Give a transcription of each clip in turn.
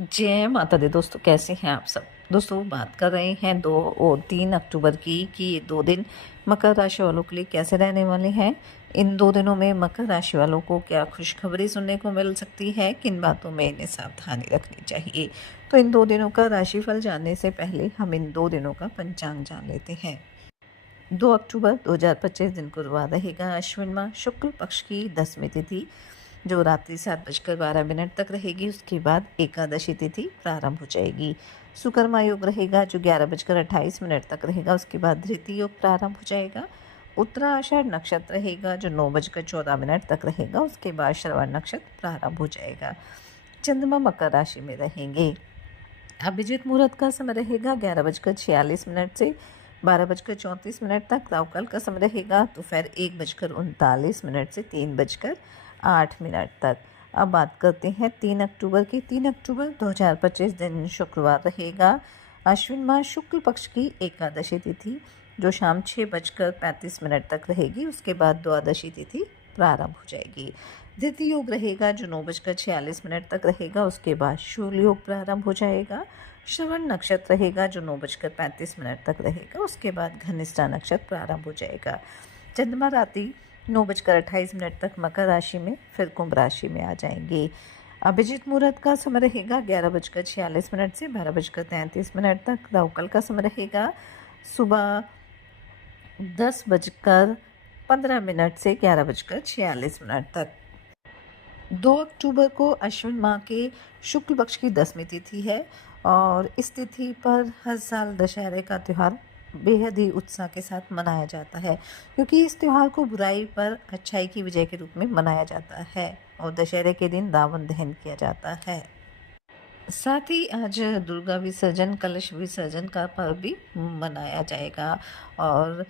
जय माता दी दोस्तों, कैसे हैं आप सब। दोस्तों बात कर रहे हैं 2 और 3 अक्टूबर की कि ये 2 दिन मकर राशि वालों के लिए कैसे रहने वाले हैं। इन 2 दिनों में मकर राशि वालों को क्या खुशखबरी सुनने को मिल सकती है, किन बातों में इन्हें सावधानी रखनी चाहिए। तो इन 2 दिनों का राशिफल जानने से पहले हम इन 2 दिनों का पंचांग जान लेते हैं। 2 अक्टूबर 2025 दिन गुरुवार रहेगा। अश्विन माह शुक्ल पक्ष की 10वीं तिथि जो रात्रि 7:12 तक रहेगी। उसके बाद एकादशी तिथि प्रारंभ हो जाएगी। सुकर्मा योग रहेगा जो 11:28 तक रहेगा। उसके बाद धृति योग प्रारंभ हो जाएगा। उत्तराषाढ़ नक्षत्र रहेगा जो 9:14 तक रहेगा। उसके बाद श्रवण नक्षत्र प्रारंभ हो जाएगा। चंद्रमा मकर राशि में रहेंगे। अभिजीत मुहूर्त का समय रहेगा 11:46 से 12:34 तक। राहुकाल का समय रहेगा दोपहर 1:39 से 3:08 तक। अब बात करते हैं 3 अक्टूबर की। 3 अक्टूबर 2025 दिन शुक्रवार रहेगा। अश्विन माह शुक्ल पक्ष की एकादशी तिथि जो शाम 6:35 तक रहेगी। उसके बाद द्वादशी तिथि प्रारंभ हो जाएगी। द्वितीय योग रहेगा जो 9:46 तक रहेगा। उसके बाद शूल योग प्रारंभ हो जाएगा। श्रवण नक्षत्र रहेगा जो 9:35 तक रहेगा। उसके बाद घनिष्ठा नक्षत्र प्रारंभ हो जाएगा। चंद्रमा रात्रि 9:28 तक मकर राशि में फिर कुंभ राशि में आ जाएंगे। अभिजीत मुहूर्त का समय रहेगा 11:46 से 12:33 तक। राहुकाल का समय रहेगा सुबह 10:15 से 11:46 तक। 2 अक्टूबर को अश्विन माह के शुक्ल पक्ष की 10वीं तिथि है और इस तिथि पर हर साल दशहरे का त्यौहार बेहद ही उत्साह के साथ मनाया जाता है, क्योंकि इस त्यौहार को बुराई पर अच्छाई की विजय के रूप में मनाया जाता है और दशहरे के दिन रावण दहन किया जाता है। साथ ही आज दुर्गा विसर्जन, कलश विसर्जन का पर्व भी मनाया जाएगा। और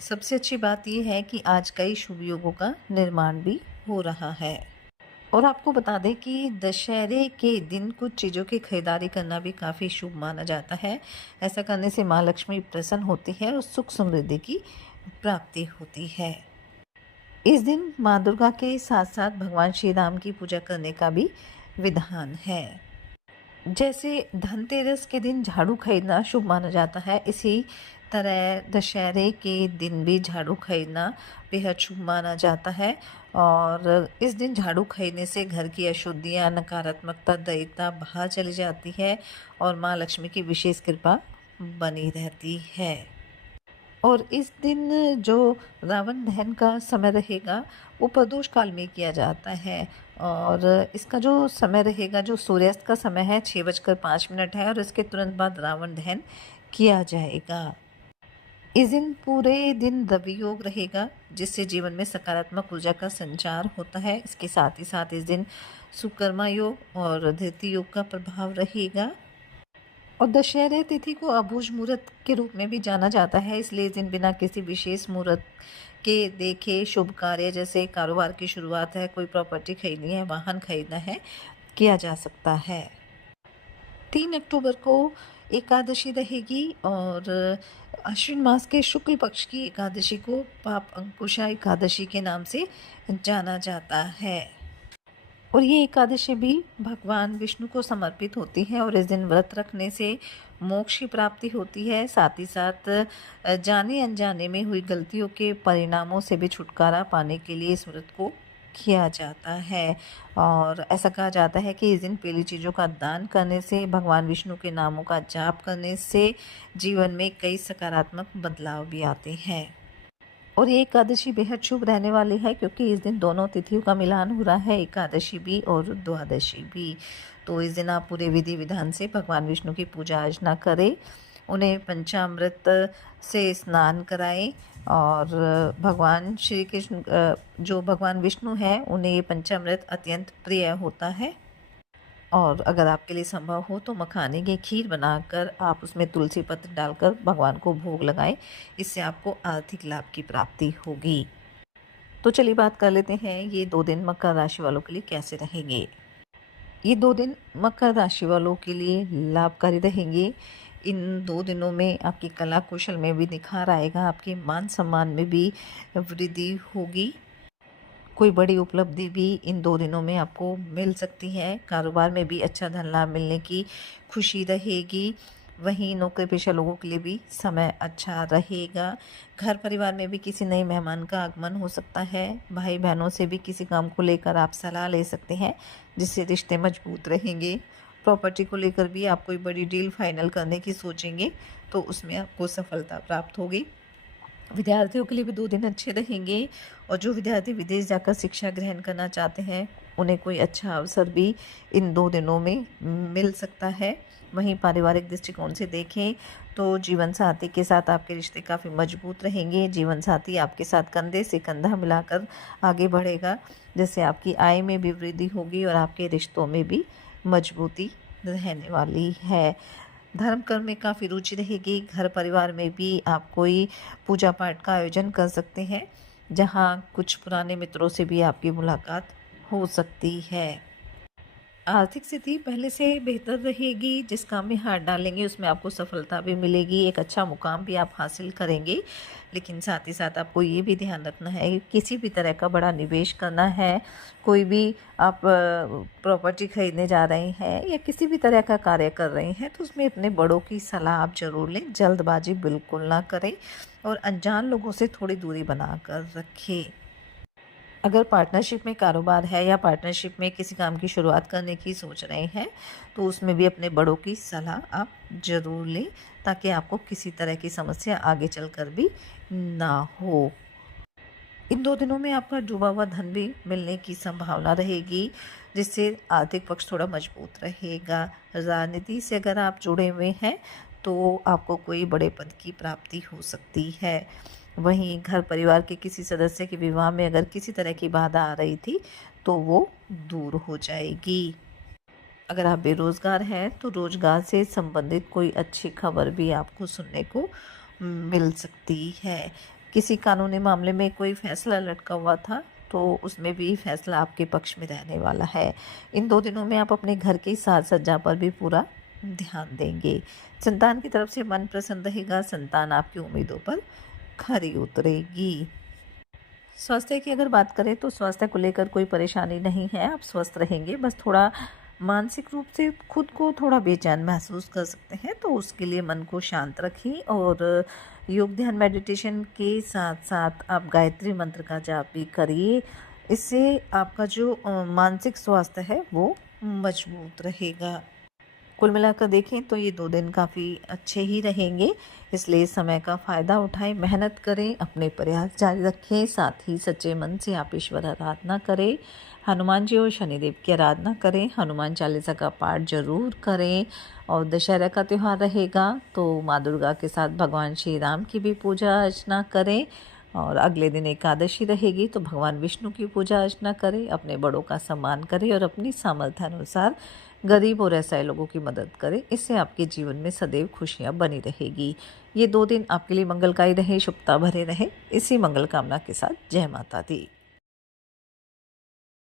सबसे अच्छी बात यह है कि आज कई शुभ योगों का निर्माण भी हो रहा है। और आपको बता दें कि दशहरे के दिन कुछ चीज़ों की खरीदारी करना भी काफ़ी शुभ माना जाता है। ऐसा करने से माँ लक्ष्मी प्रसन्न होती है और सुख समृद्धि की प्राप्ति होती है। इस दिन माँ दुर्गा के साथ साथ भगवान श्री राम की पूजा करने का भी विधान है। जैसे धनतेरस के दिन झाड़ू खरीदना शुभ माना जाता है, इसी तरह दशहरे के दिन भी झाड़ू खरीदना बेहद शुभ माना जाता है। और इस दिन झाड़ू खरीदने से घर की अशुद्धियाँ, नकारात्मकता, दरिद्रता बाहर चली जाती है और माँ लक्ष्मी की विशेष कृपा बनी रहती है। और इस दिन जो रावण दहन का समय रहेगा वो प्रदोष काल में किया जाता है। और इसका जो समय रहेगा, जो सूर्यास्त का समय है 6:05 है और इसके तुरंत बाद रावण दहन किया जाएगा। इस दिन पूरे दिन रवि योग रहेगा जिससे जीवन में सकारात्मक ऊर्जा का संचार होता है। इसके साथ ही साथ इस दिन सुकर्मा योग और धृति योग का प्रभाव रहेगा। और दशहरे तिथि को अबूझ मुहूर्त के रूप में भी जाना जाता है, इसलिए इस दिन बिना किसी विशेष मुहूर्त के देखे शुभ कार्य जैसे कारोबार की शुरुआत है, कोई प्रॉपर्टी खरीदनी है, वाहन खरीदना है, किया जा सकता है। 3 अक्टूबर को एकादशी रहेगी और अश्विन मास के शुक्ल पक्ष की एकादशी को पाप अंकुशा एकादशी के नाम से जाना जाता है। और ये एकादशी भी भगवान विष्णु को समर्पित होती है और इस दिन व्रत रखने से मोक्ष की प्राप्ति होती है। साथ ही साथ जाने अनजाने में हुई गलतियों के परिणामों से भी छुटकारा पाने के लिए इस व्रत को किया जाता है। और ऐसा कहा जाता है कि इस दिन पीली चीज़ों का दान करने से, भगवान विष्णु के नामों का जाप करने से जीवन में कई सकारात्मक बदलाव भी आते हैं। और ये एकादशी बेहद शुभ रहने वाली है क्योंकि इस दिन दोनों तिथियों का मिलान हो रहा है, एकादशी भी और द्वादशी भी। तो इस दिन आप पूरे विधि विधान से भगवान विष्णु की पूजा अर्चना करें, उन्हें पंचामृत से स्नान कराएं। और भगवान श्री कृष्ण जो भगवान विष्णु हैं उन्हें ये पंचामृत अत्यंत प्रिय होता है। और अगर आपके लिए संभव हो तो मखाने की खीर बनाकर आप उसमें तुलसी पत्र डालकर भगवान को भोग लगाएं, इससे आपको आर्थिक लाभ की प्राप्ति होगी। तो चलिए बात कर लेते हैं ये 2 दिन मकर राशि वालों के लिए कैसे रहेंगे। ये 2 दिन मकर राशि वालों के लिए लाभकारी रहेंगे। इन 2 दिनों में आपकी कला कौशल में भी निखार आएगा, आपके मान सम्मान में भी वृद्धि होगी। कोई बड़ी उपलब्धि भी इन 2 दिनों में आपको मिल सकती है। कारोबार में भी अच्छा धन लाभ मिलने की खुशी रहेगी। वहीं नौकरी पेशा लोगों के लिए भी समय अच्छा रहेगा। घर परिवार में भी किसी नए मेहमान का आगमन हो सकता है। भाई बहनों से भी किसी काम को लेकर आप सलाह ले सकते हैं, जिससे रिश्ते मजबूत रहेंगे। प्रॉपर्टी को लेकर भी आप कोई बड़ी डील फाइनल करने की सोचेंगे, तो उसमें आपको सफलता प्राप्त होगी। विद्यार्थियों के लिए भी 2 दिन अच्छे रहेंगे, और जो विद्यार्थी विदेश जाकर शिक्षा ग्रहण करना चाहते हैं, उन्हें कोई अच्छा अवसर भी इन 2 दिनों में मिल सकता है। वहीं पारिवारिक दृष्टिकोण से देखें तो जीवन साथी के साथ आपके रिश्ते काफ़ी मजबूत रहेंगे। जीवन साथी आपके साथ कंधे से कंधा मिलाकर आगे बढ़ेगा, जिससे आपकी आय में भी वृद्धि होगी और आपके रिश्तों में भी मजबूती रहने वाली है। धर्म कर्म में काफ़ी रुचि रहेगी। घर परिवार में भी आप कोई पूजा पाठ का आयोजन कर सकते हैं, जहाँ कुछ पुराने मित्रों से भी आपकी मुलाकात हो सकती है। आर्थिक स्थिति पहले से बेहतर रहेगी। जिस काम में हाथ डालेंगे उसमें आपको सफलता भी मिलेगी, एक अच्छा मुकाम भी आप हासिल करेंगे। लेकिन साथ ही साथ आपको ये भी ध्यान रखना है कि किसी भी तरह का बड़ा निवेश करना है, कोई भी आप प्रॉपर्टी खरीदने जा रहे हैं या किसी भी तरह का कार्य कर रहे हैं, तो उसमें अपने बड़ों की सलाह आप ज़रूर लें। जल्दबाजी बिल्कुल ना करें और अनजान लोगों से थोड़ी दूरी बना कर रखें। अगर पार्टनरशिप में कारोबार है या पार्टनरशिप में किसी काम की शुरुआत करने की सोच रहे हैं, तो उसमें भी अपने बड़ों की सलाह आप ज़रूर लें, ताकि आपको किसी तरह की समस्या आगे चलकर भी ना हो। इन 2 दिनों में आपका डूबा हुआ धन भी मिलने की संभावना रहेगी, जिससे आर्थिक पक्ष थोड़ा मजबूत रहेगा। राजनीति से अगर आप जुड़े हुए हैं, तो आपको कोई बड़े पद की प्राप्ति हो सकती है। वहीं घर परिवार के किसी सदस्य के विवाह में अगर किसी तरह की बाधा आ रही थी, तो वो दूर हो जाएगी। अगर आप बेरोज़गार हैं, तो रोज़गार से संबंधित कोई अच्छी खबर भी आपको सुनने को मिल सकती है। किसी कानूनी मामले में कोई फैसला लटका हुआ था, तो उसमें भी फैसला आपके पक्ष में रहने वाला है। इन 2 दिनों में आप अपने घर की साज सज्जा पर भी पूरा ध्यान देंगे। संतान की तरफ से मन प्रसन्न रहेगा। संतान आपकी उम्मीदों पर खरी उतरेगी। स्वास्थ्य की अगर बात करें तो स्वास्थ्य को लेकर कोई परेशानी नहीं है, आप स्वस्थ रहेंगे। बस थोड़ा मानसिक रूप से खुद को थोड़ा बेचैन महसूस कर सकते हैं, तो उसके लिए मन को शांत रखिए और योग ध्यान मेडिटेशन के साथ साथ आप गायत्री मंत्र का जाप भी करिए। इससे आपका जो मानसिक स्वास्थ्य है वो मजबूत रहेगा। कुल मिलाकर देखें तो ये 2 दिन काफ़ी अच्छे ही रहेंगे, इसलिए इस समय का फ़ायदा उठाएं, मेहनत करें, अपने प्रयास जारी रखें। साथ ही सच्चे मन से आप ईश्वर आराधना करें, हनुमान जी और शनिदेव की आराधना करें, हनुमान चालीसा का पाठ जरूर करें। और दशहरा का त्यौहार रहेगा तो माँ दुर्गा के साथ भगवान श्री राम की भी पूजा अर्चना करें। और अगले दिन एकादशी रहेगी तो भगवान विष्णु की पूजा अर्चना करें, अपने बड़ों का सम्मान करें और अपनी सामर्थ्य अनुसार गरीब और असहाय लोगों की मदद करें। इससे आपके जीवन में सदैव खुशियां बनी रहेगी। ये 2 दिन आपके लिए मंगलकारी रहे, शुभता भरे रहे। इसी मंगल कामना के साथ जय माता दी।